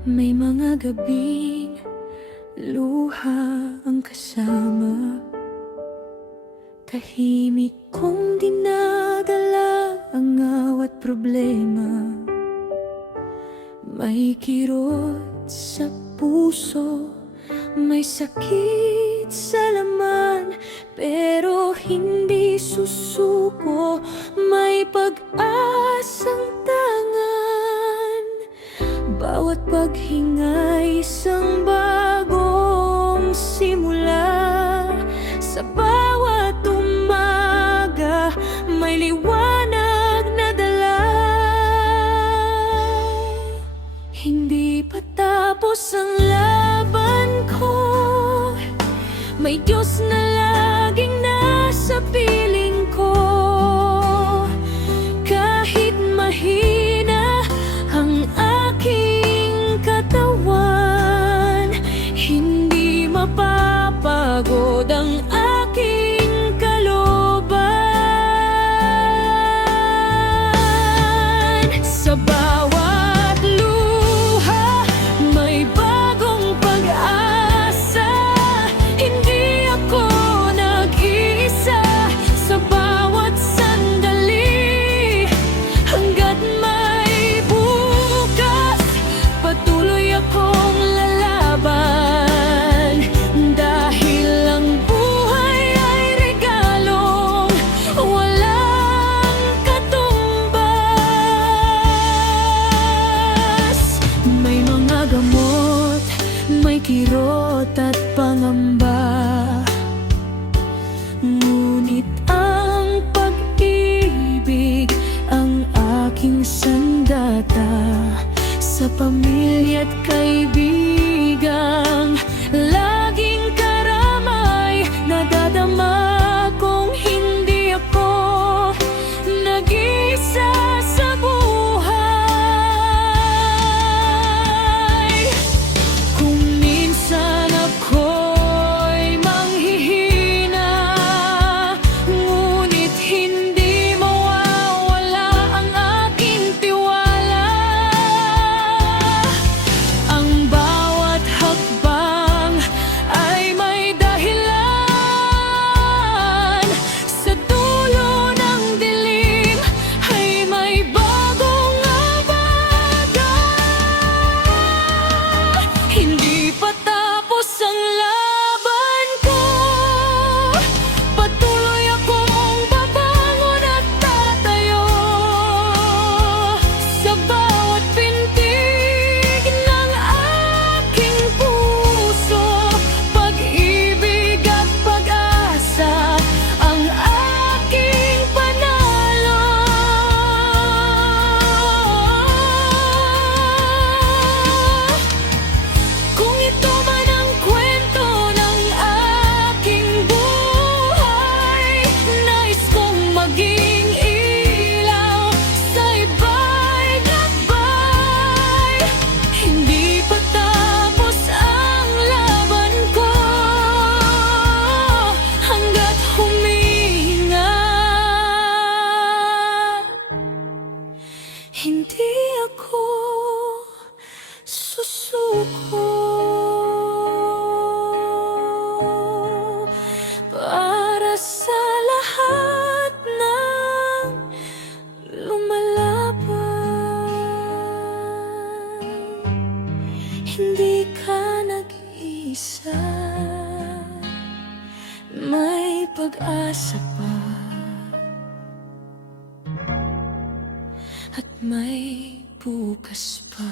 May mga gabing luha ang kasama, tahimik kong dinadala ang awat problema. May kirot sa puso, may sakit sa laman, pero hindi susuko, may pag-asang tangan. Bawat paghingay isang bagong simula, sa bawat umaga may liwanag na dala. Hindi pa tapos ang laban ko, may Diyos na laging nasa piling ko. Kahit mahina ang aking katawan, hindi mapapagod ang aking kalooban. Sa bawat luha may bagong pag-asa, hindi ako nag-iisa. Sa bawat sandali, hanggat may bukas, patuloy akong lalaban. Dahil ang buhay ay regalong walang katumbas. May mga gamot, may kirot at pangamba, ngunit ang pag-ibig ang aking sandata. Sa pamilya't kaibigang laging karamay, nadadama kong hindi ako nag-iisa sa buhay. Kung minsan ako'y manghihina, ngunit hindi mawawala ang aking tiwala. Ang bawat hakbang ay may dahilan, sa dulo ng dilim ay may bagong abada. Hindi pa tapos ang laban ko, patuloy akong babangon at tatayo. Sa bawat pintig ng aking puso, pag-ibig at pag-asa ang aking panalo. Kung ito man ang kwento ng aking buhay, nais kong maging ilaw sa iba'y gabay. Hindi pa tapos ang laban ko, hanggat humihinga. Hindi ako susuko. Para sa lahat ng lumalaban, hindi ka nag-iisa, may pag-asa pa at may bukas pa.